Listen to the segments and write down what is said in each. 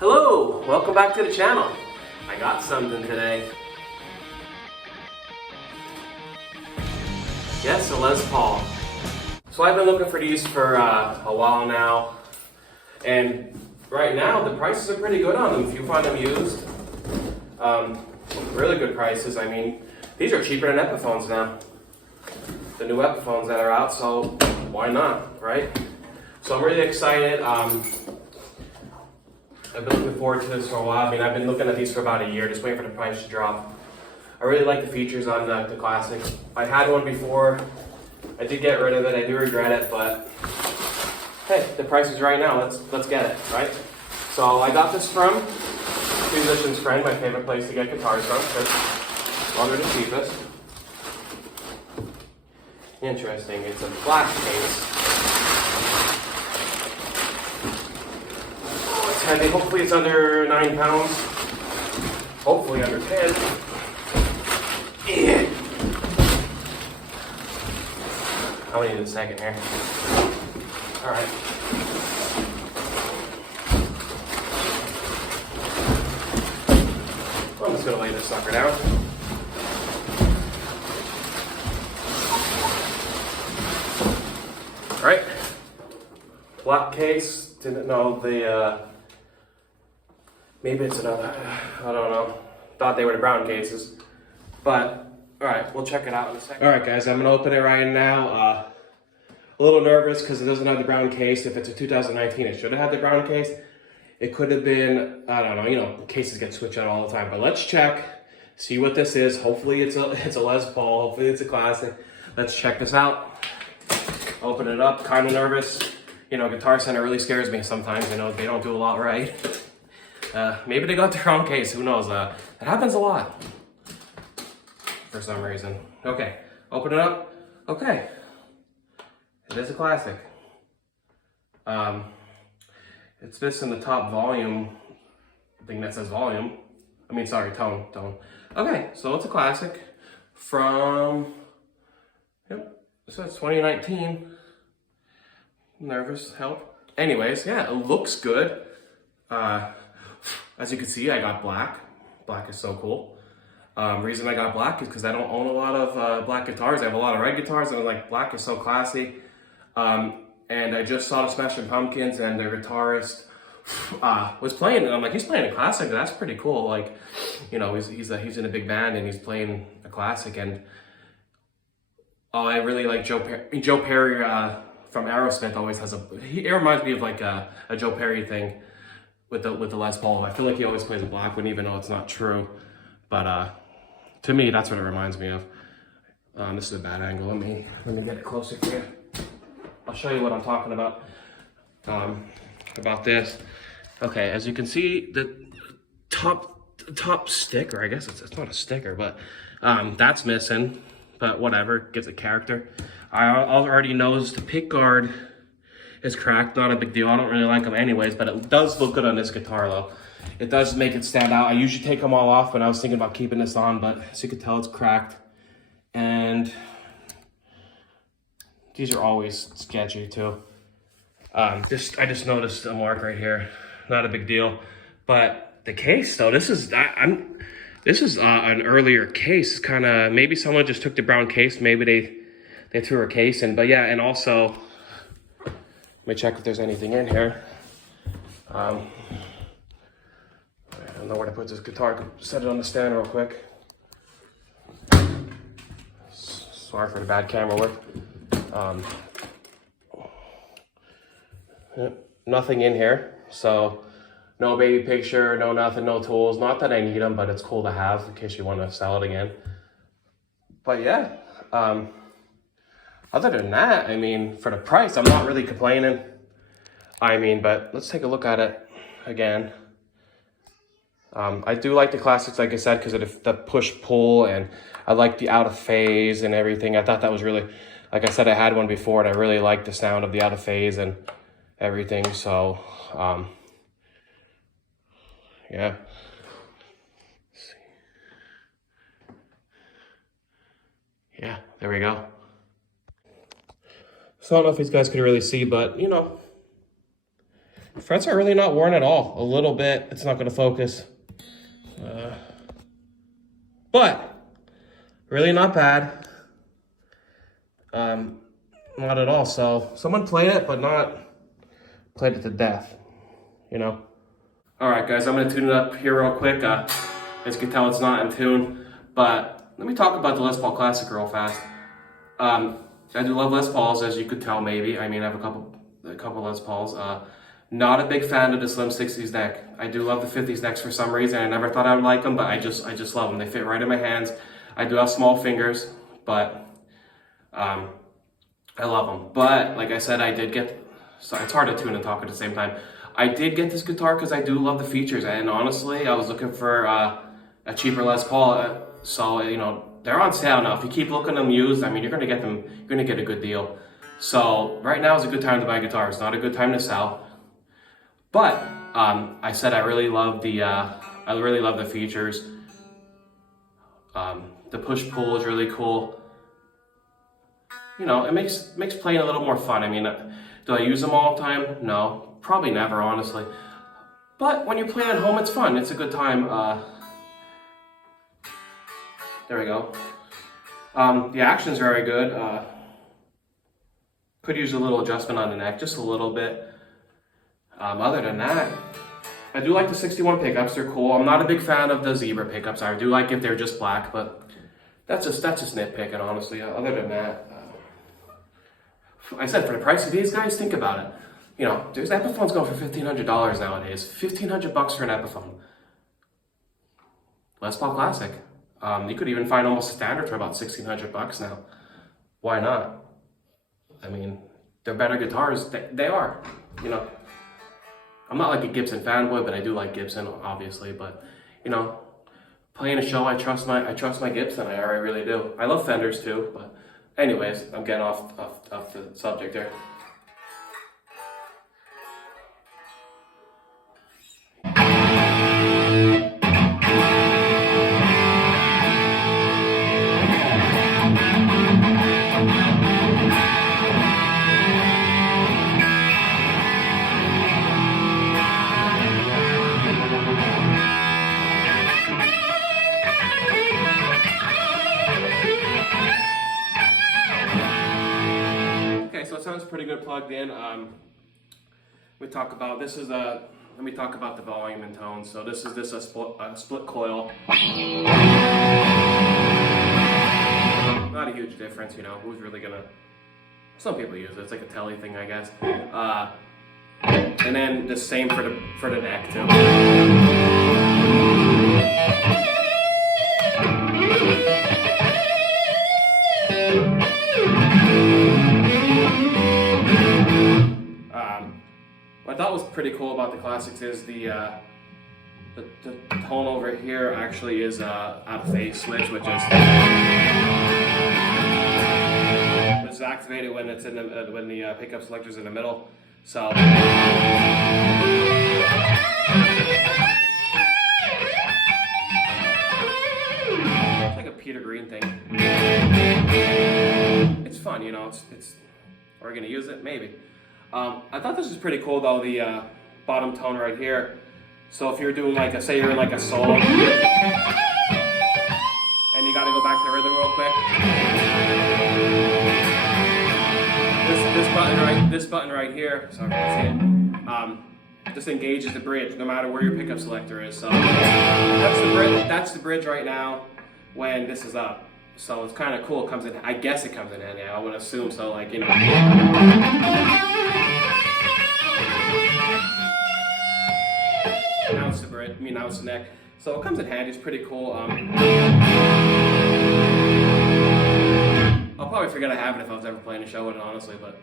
Hello, welcome back to the channel. I got something today. Yes, a Les Paul. So I've been looking for these for a while now, and right now the prices are pretty good on them if you find them used. Really good prices. I mean, these are cheaper than Epiphones now. The new Epiphones that are out, so why not, right? So I'm really excited. I've been looking forward to this for a while. I mean, I've been looking at these for about a year, just waiting for the price to drop. I really like the features on the Classic. I had one before. I did get rid of it. I do regret it, but hey, the price is right now. Let's get it, right? So I got this from Musician's Friend, my favorite place to get guitars from, because well, they're the cheapest. Interesting. It's a black case. Heavy. Hopefully it's under 9 pounds. Hopefully under 10. Yeah. I'll need a second here. Alright. I'm just gonna lay this sucker down. Alright. Black case. Didn't know the maybe it's another, I don't know. Thought they were the brown cases. But, alright, we'll check it out in a second. Alright guys, I'm gonna open it right now. A little nervous because it doesn't have the brown case. If it's a 2019, it should have had the brown case. It could have been, I don't know, you know, cases get switched out all the time. But let's check, see what this is. Hopefully it's a Les Paul, hopefully it's a Classic. Let's check this out. Open it up, kind of nervous. You know, Guitar Center really scares me sometimes. You know, they don't do a lot right. Maybe they got the wrong case, who knows? It happens a lot for some reason. Okay, open it up. Okay, it is a Classic. It's this in the top volume thing that says volume. I mean, sorry, tone. Okay, so it's a Classic from, yep, so it's 2019. Nervous, help. Anyways, yeah, it looks good. As you can see, I got black. Black is so cool. Reason I got black is because I don't own a lot of black guitars. I have a lot of red guitars, and I was like, black is so classy. And I just saw the Smashing Pumpkins, and their guitarist was playing, and I'm like, he's playing a Classic. That's pretty cool. Like, you know, he's in a big band, and he's playing a Classic. And I really like Joe Perry from Aerosmith. Always has it reminds me of like a Joe Perry thing. With the Les Paul. I feel like he always plays a black one, even though it's not true. But to me, that's what it reminds me of. This is a bad angle. Let me get it closer for you. I'll show you what I'm talking about. About this. Okay, as you can see, the top sticker, I guess it's not a sticker, but that's missing. But whatever, gives it character. I already knows the pick guard is cracked, not a big deal. I don't really like them anyways, but it does look good on this guitar though. It does make it stand out. I usually take them all off when I was thinking about keeping this on, but as you can tell, it's cracked. And these are always sketchy too. I just noticed a mark right here. Not a big deal. But the case though, this is an earlier case. Kind of, maybe someone just took the brown case. Maybe they threw a case in. But yeah, and also, let me check if there's anything in here. I don't know where to put this guitar. Set it on the stand real quick. Sorry for the bad camera work. Nothing in here. So no baby picture, no nothing, no tools. Not that I need them, but it's cool to have in case you want to sell it again. But yeah. Other than that, I mean, for the price, I'm not really complaining. I mean, but let's take a look at it again. I do like the Classics, like I said, because of the push-pull, and I like the out-of-phase and everything. I thought that was really, like I said, I had one before, and I really liked the sound of the out-of-phase and everything. So, yeah. Yeah, there we go. So I don't know if these guys could really see, but you know, Frets are really not worn at all. A little bit, it's not gonna focus. But really not bad. Not at all. So someone played it, but not played it to death, you know? All right, guys, I'm gonna tune it up here real quick. As you can tell, it's not in tune, but let me talk about the Les Paul Classic real fast. I do love Les Pauls, as you could tell, maybe. I mean, I have a couple Les Pauls. Not a big fan of the Slim 60s neck. I do love the 50s necks for some reason. I never thought I would like them, but I just love them. They fit right in my hands. I do have small fingers, but I love them. But like I said, I did get, sorry, it's hard to tune and talk at the same time. I did get this guitar because I do love the features, and honestly, I was looking for a cheaper Les Paul. So, you know, they're on sale now. If you keep looking at them used, I mean, you're gonna get a good deal. So right now is a good time to buy guitars. Not a good time to sell. But I said I really love the features. The push pull is really cool. You know, it makes playing a little more fun. I mean, do I use them all the time? No, probably never, honestly. But when you're playing at home, it's fun. It's a good time. There we go. The action's very good. Could use a little adjustment on the neck, just a little bit. Other than that, I do like the 61 pickups. They're cool. I'm not a big fan of the zebra pickups. I do like if they're just black, but that's just nitpicking, honestly. Other than that, I said for the price of these guys, think about it. You know, there's Epiphones going for $1,500 nowadays. $1,500 for an Epiphone. Les Paul Classic. You could even find almost a standard for about $1,600 now. Why not? I mean, they're better guitars. They are. You know, I'm not like a Gibson fanboy, but I do like Gibson, obviously. But you know, playing a show, I trust my Gibson. I really do. I love Fenders too, but anyways, I'm getting off the subject there. Sounds pretty good plugged in. Let me talk about the volume and tone. So this is a split coil. Not a huge difference, you know. Who's really gonna? Some people use it. It's like a telly thing, I guess. And then the same for the neck too. What I thought was pretty cool about the Classics is the tone over here actually is out of phase switch, which is activated when it's in when the pickup selector's in the middle. So it's like a Peter Green thing. It's fun, you know. It's are we gonna use it? Maybe. I thought this was pretty cool though, the bottom tone right here. So if you're doing like say you're in like a solo and you gotta go back to rhythm real quick. This button right here, sorry if you can see it, just engages the bridge no matter where your pickup selector is. So that's the bridge right now when this is up. So it's kind of cool. It comes in. I guess it comes in handy. I would assume so. Like, you know. Now it's the bridge. I mean, now it's the neck. So it comes in handy. It's pretty cool. I'll probably forget I have it if I was ever playing a show with it, honestly. But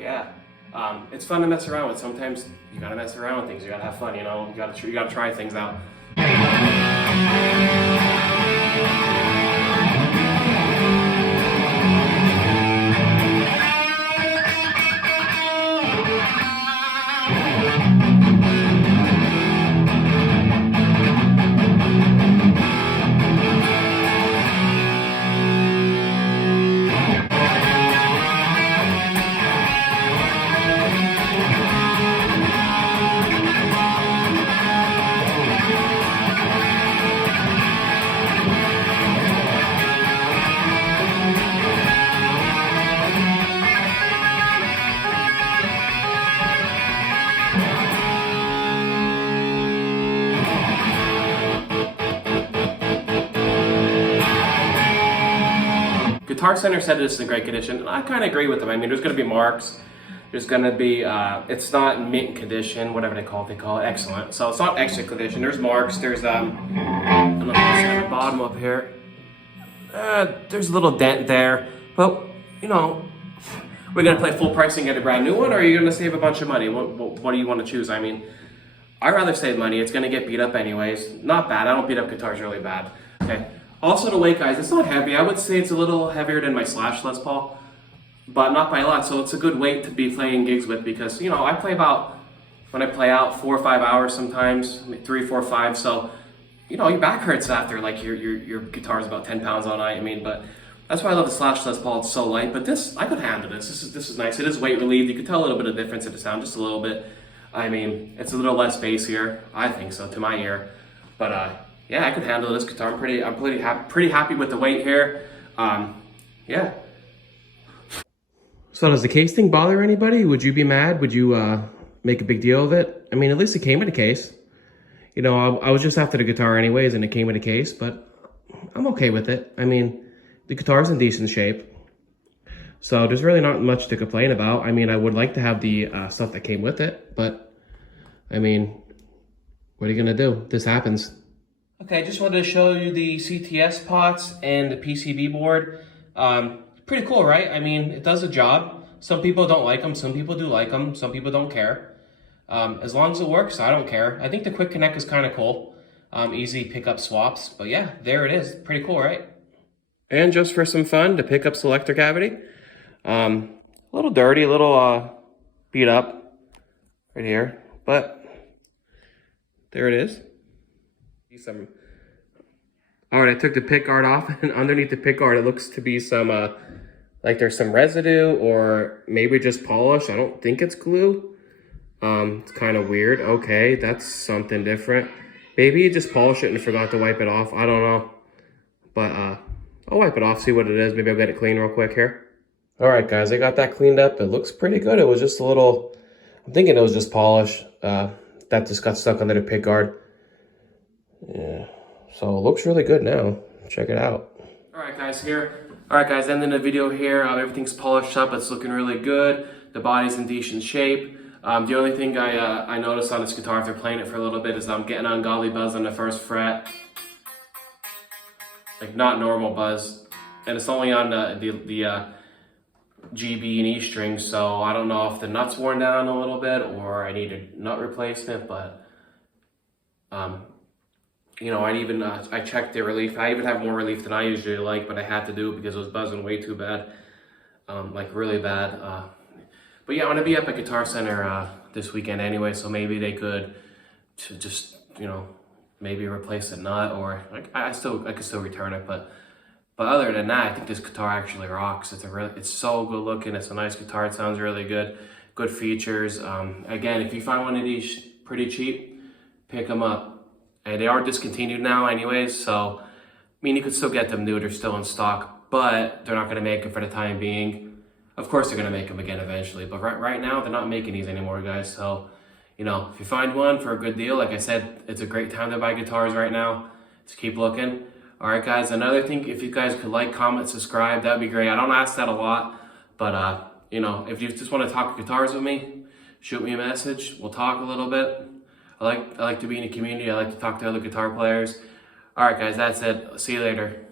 yeah, it's fun to mess around with. Sometimes you gotta mess around with things. You gotta have fun. You know. You gotta try things out. Guitar Center said this is in great condition, and I kind of agree with them. I mean, there's going to be marks. There's going to be, it's not mint condition, whatever they call it excellent. So it's not excellent condition. There's marks. There's, I don't know if you see on the bottom up here. There's a little dent there. But, you know, we're going to play full price and get a brand new one, or are you going to save a bunch of money? What do you want to choose? I mean, I'd rather save money. It's going to get beat up anyways. Not bad. I don't beat up guitars really bad. Okay. Also the weight, guys, it's not heavy. I would say it's a little heavier than my Slash Les Paul, but not by a lot. So it's a good weight to be playing gigs with because, you know, I play about, when I play out, 4 or 5 hours sometimes, 3, 4, 5. So, you know, your back hurts after, like your guitar is about 10 pounds all night. I mean, but that's why I love the Slash Les Paul. It's so light, but this, I could handle this. This is nice. It is weight relieved. You can tell a little bit of difference in the sound, just a little bit. I mean, it's a little less bassier, I think so, to my ear. But yeah, I could handle this guitar. I'm pretty happy with the weight here. Yeah. So does the case thing bother anybody? Would you be mad? Would you make a big deal of it? I mean, at least it came in a case. You know, I was just after the guitar anyways, and it came in a case, but I'm okay with it. I mean, the guitar's in decent shape. So there's really not much to complain about. I mean, I would like to have the stuff that came with it, but I mean, what are you gonna do? This happens. Okay, I just wanted to show you the CTS pots and the PCB board. Pretty cool, right? I mean, it does a job. Some people don't like them, some people do like them, some people don't care. As long as it works, I don't care. I think the quick connect is kind of cool. Easy pickup swaps, but yeah, there it is. Pretty cool, right? And just for some fun, the pickup selector cavity. A little dirty, a little beat up right here, but there it is. All right, I took the pick guard off, and underneath the pick guard, it looks to be some, like there's some residue, or maybe just polish. I don't think it's glue. It's kind of weird. Okay, that's something different. Maybe you just polished it and forgot to wipe it off. I don't know. But I'll wipe it off, see what it is. Maybe I'll get it clean real quick here. All right, guys, I got that cleaned up. It looks pretty good. It was just a little, I'm thinking it was just polish. That just got stuck under the pick guard. Yeah, so it looks really good now. Check it out. All right, guys, ending the video here. Everything's polished up. It's looking really good. The body's in decent shape. The only thing I noticed on this guitar after playing it for a little bit is I'm getting ungodly buzz on the first fret. Like not normal buzz. And it's only on the G, B, and E strings, so I don't know if the nut's worn down a little bit or I need a nut replacement, but you know, I checked the relief. I even have more relief than I usually like, but I had to do it because it was buzzing way too bad, like really bad. But yeah, I'm gonna be up at Guitar Center this weekend anyway, so maybe they could just, you know, maybe replace the nut, or like I could still return it, but other than that, I think this guitar actually rocks. It's so good looking. It's a nice guitar. It sounds really good. Good features. Again, if you find one of these pretty cheap, pick them up. And they are discontinued now anyways, so I mean, you could still get them new. They're still in stock, but they're not going to make them for the time being. Of course, they're going to make them again eventually, but right now, they're not making these anymore, guys. So, you know, if you find one for a good deal, like I said, it's a great time to buy guitars right now. Just keep looking. All right, guys, another thing, if you guys could like, comment, subscribe, that'd be great. I don't ask that a lot, but, you know, if you just want to talk guitars with me, shoot me a message. We'll talk a little bit. I like to be in a community. I like to talk to other guitar players. All right, guys, that's it. See you later.